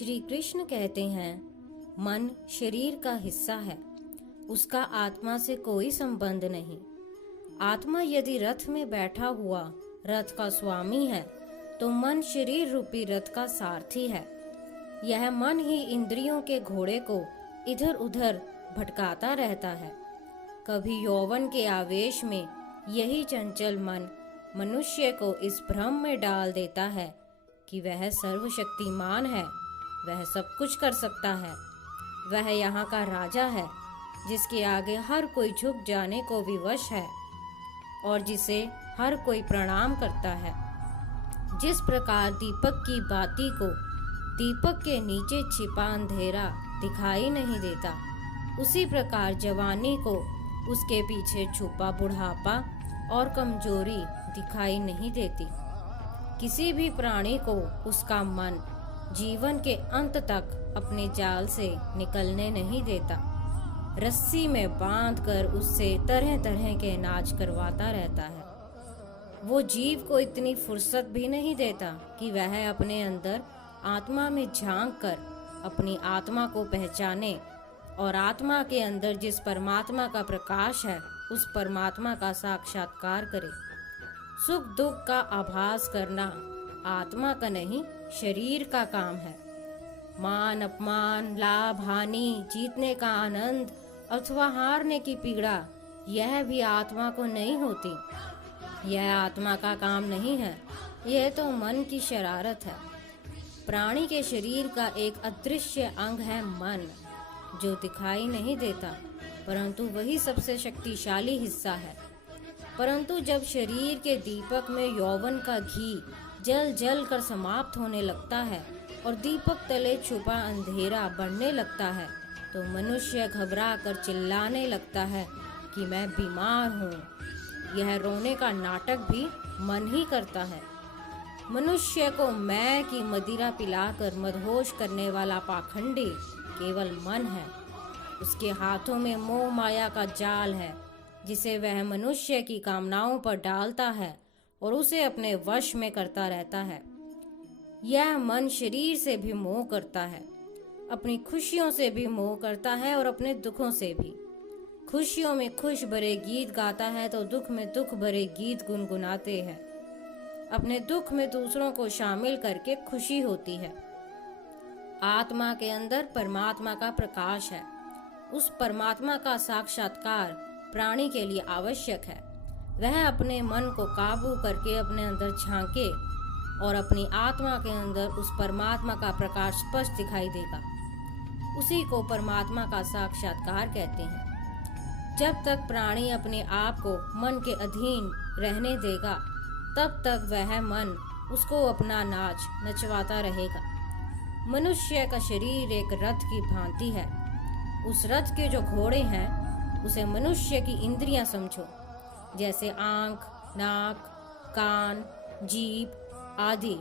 श्री कृष्ण कहते हैं, मन शरीर का हिस्सा है, उसका आत्मा से कोई संबंध नहीं। आत्मा यदि रथ में बैठा हुआ रथ का स्वामी है, तो मन शरीर रूपी रथ का सारथी है। यह मन ही इंद्रियों के घोड़े को इधर उधर भटकाता रहता है। कभी यौवन के आवेश में यही चंचल मन मनुष्य को इस भ्रम में डाल देता है कि वह सर्वशक्तिमान है, वह सब कुछ कर सकता है, वह यहाँ का राजा है, जिसके आगे हर कोई झुक जाने को विवश है और जिसे हर कोई प्रणाम करता है। जिस प्रकार दीपक की बाती को दीपक के नीचे छिपा अंधेरा दिखाई नहीं देता, उसी प्रकार जवानी को उसके पीछे छुपा बुढ़ापा और कमजोरी दिखाई नहीं देती। किसी भी प्राणी को उसका मन जीवन के अंत तक अपने जाल से निकलने नहीं देता। रस्सी में बांधकर उससे तरह तरह के नाच करवाता रहता है। वो जीव को इतनी फुर्सत भी नहीं देता कि वह अपने अंदर आत्मा में झांक कर अपनी आत्मा को पहचाने और आत्मा के अंदर जिस परमात्मा का प्रकाश है, उस परमात्मा का साक्षात्कार करे। सुख दुख का आभास करना आत्मा का नहीं, शरीर का काम है। मान अपमान, लाभ हानि, जीतने का आनंद अथवा हारने की पीड़ा, यह भी आत्मा को नहीं होती। यह आत्मा का काम नहीं है, यह तो मन की शरारत है। प्राणी के शरीर का एक अदृश्य अंग है मन, जो दिखाई नहीं देता, परंतु वही सबसे शक्तिशाली हिस्सा है। परंतु जब शरीर के दीपक में यौवन का घी जल जल कर समाप्त होने लगता है और दीपक तले छुपा अंधेरा बढ़ने लगता है, तो मनुष्य घबरा कर चिल्लाने लगता है कि मैं बीमार हूँ। यह रोने का नाटक भी मन ही करता है। मनुष्य को मैं की मदिरा पिलाकर मदहोश करने वाला पाखंडी केवल मन है। उसके हाथों में मोह माया का जाल है, जिसे वह मनुष्य की कामनाओं पर डालता है और उसे अपने वश में करता रहता है। यह मन शरीर से भी मोह करता है, अपनी खुशियों से भी मोह करता है और अपने दुखों से भी। खुशियों में खुश भरे गीत गाता है तो दुख में दुख भरे गीत गुनगुनाते हैं। अपने दुख में दूसरों को शामिल करके खुशी होती है। आत्मा के अंदर परमात्मा का प्रकाश है। उस परमात्मा का साक्षात्कार प्राणी के लिए आवश्यक है। वह अपने मन को काबू करके अपने अंदर झांके और अपनी आत्मा के अंदर उस परमात्मा का प्रकाश स्पष्ट दिखाई देगा। उसी को परमात्मा का साक्षात्कार कहते हैं। जब तक प्राणी अपने आप को मन के अधीन रहने देगा, तब तक वह मन उसको अपना नाच नचवाता रहेगा। मनुष्य का शरीर एक रथ की भांति है। उस रथ के जो घोड़े हैं, उसे मनुष्य की इंद्रियां समझो, जैसे आंख, नाक, कान, जीभ आदि।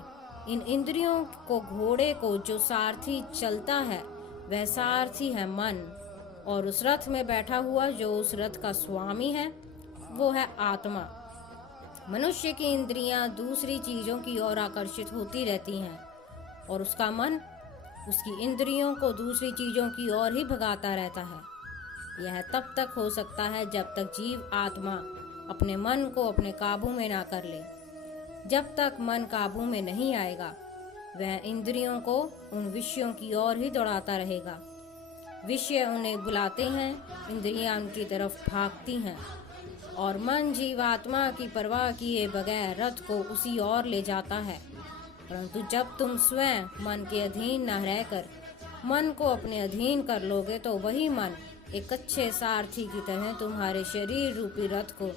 इन इंद्रियों को घोड़े को जो सारथी चलता है, वह सारथी है मन, और उस रथ में बैठा हुआ जो उस रथ का स्वामी है, वो है आत्मा। मनुष्य की इंद्रियां दूसरी चीजों की ओर आकर्षित होती रहती हैं और उसका मन उसकी इंद्रियों को दूसरी चीजों की ओर ही भगाता रहता है। यह तब तक हो सकता है जब तक जीव आत्मा अपने मन को अपने काबू में ना कर ले। जब तक मन काबू में नहीं आएगा, वह इंद्रियों को उन विषयों की ओर ही दौड़ाता रहेगा। विषय उन्हें बुलाते हैं, इंद्रियां उनकी तरफ भागती हैं और मन जीवात्मा की परवाह किए बगैर रथ को उसी ओर ले जाता है। परंतु जब तुम स्वयं मन के अधीन न रहकर मन को अपने अधीन कर लोगे, तो वही मन एक अच्छे सारथी की तरह तुम्हारे शरीर रूपी रथ को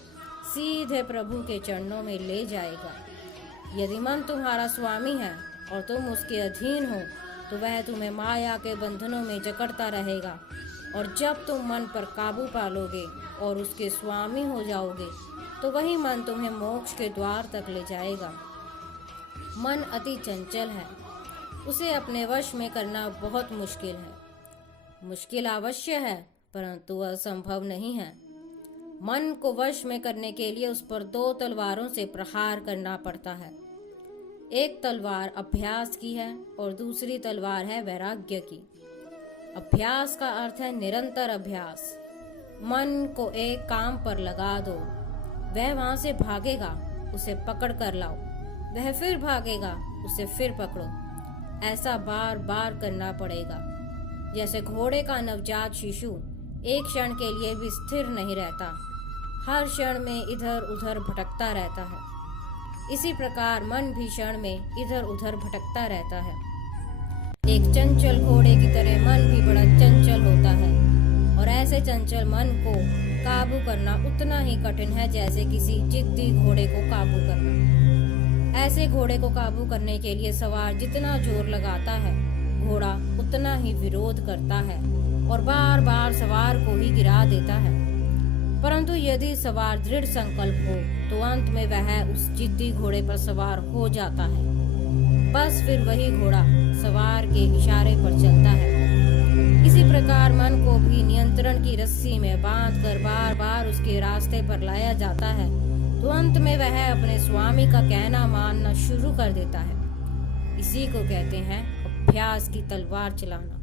सीधे प्रभु के चरणों में ले जाएगा। यदि मन तुम्हारा स्वामी है और तुम उसके अधीन हो, तो वह तुम्हें माया के बंधनों में जकड़ता रहेगा, और जब तुम मन पर काबू पा लोगे और उसके स्वामी हो जाओगे, तो वही मन तुम्हें मोक्ष के द्वार तक ले जाएगा। मन अति चंचल है, उसे अपने वश में करना बहुत मुश्किल है। मुश्किल अवश्य है, परंतु असंभव नहीं है। मन को वश में करने के लिए उस पर 2 तलवारों से प्रहार करना पड़ता है। एक तलवार अभ्यास की है और दूसरी तलवार है वैराग्य की। अभ्यास का अर्थ है निरंतर अभ्यास। मन को एक काम पर लगा दो, वह वहां से भागेगा, उसे पकड़ कर लाओ, वह फिर भागेगा, उसे फिर पकड़ो। ऐसा बार बार करना पड़ेगा। जैसे घोड़े का नवजात शिशु एक क्षण के लिए भी स्थिर नहीं रहता, हर क्षण में इधर उधर भटकता रहता है, इसी प्रकार मन भी क्षण में इधर उधर भटकता रहता है। एक चंचल घोड़े की तरह मन भी बड़ा चंचल होता है और ऐसे चंचल मन को काबू करना उतना ही कठिन है जैसे किसी जिद्दी घोड़े को काबू करना। ऐसे घोड़े को काबू करने के लिए सवार जितना जोर लगाता है, घोड़ा उतना ही विरोध करता है और बार बार सवार को ही गिरा देता है। परंतु यदि सवार दृढ़ संकल्प हो तो अंत में वह उस जिद्दी घोड़े पर सवार हो जाता है। बस फिर वही घोड़ा सवार के इशारे पर चलता है। इसी प्रकार मन को भी नियंत्रण की रस्सी में बांधकर बार बार उसके रास्ते पर लाया जाता है तो अंत में वह अपने स्वामी का कहना मानना शुरू कर देता है। इसी को कहते हैं अभ्यास की तलवार चलाना।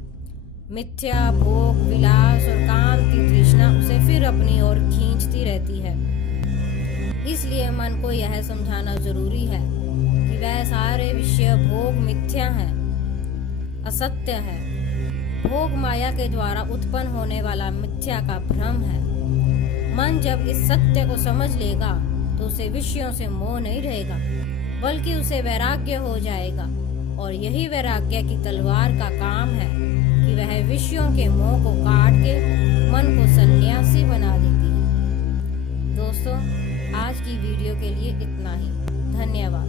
मिथ्या भोग, विलास और काम की तृष्णा उसे फिर अपनी ओर खींचती रहती है। इसलिए मन को यह समझाना जरूरी है कि वह सारे विषय भोग मिथ्या है, असत्य है। भोग माया के द्वारा उत्पन्न होने वाला मिथ्या का भ्रम है। मन जब इस सत्य को समझ लेगा तो उसे विषयों से मोह नहीं रहेगा, बल्कि उसे वैराग्य हो जाएगा। और यही वैराग्य की तलवार का काम है कि वह विषयों के मोह को काट के मन को सन्यासी बना देती है। दोस्तों, आज की वीडियो के लिए इतना ही। धन्यवाद।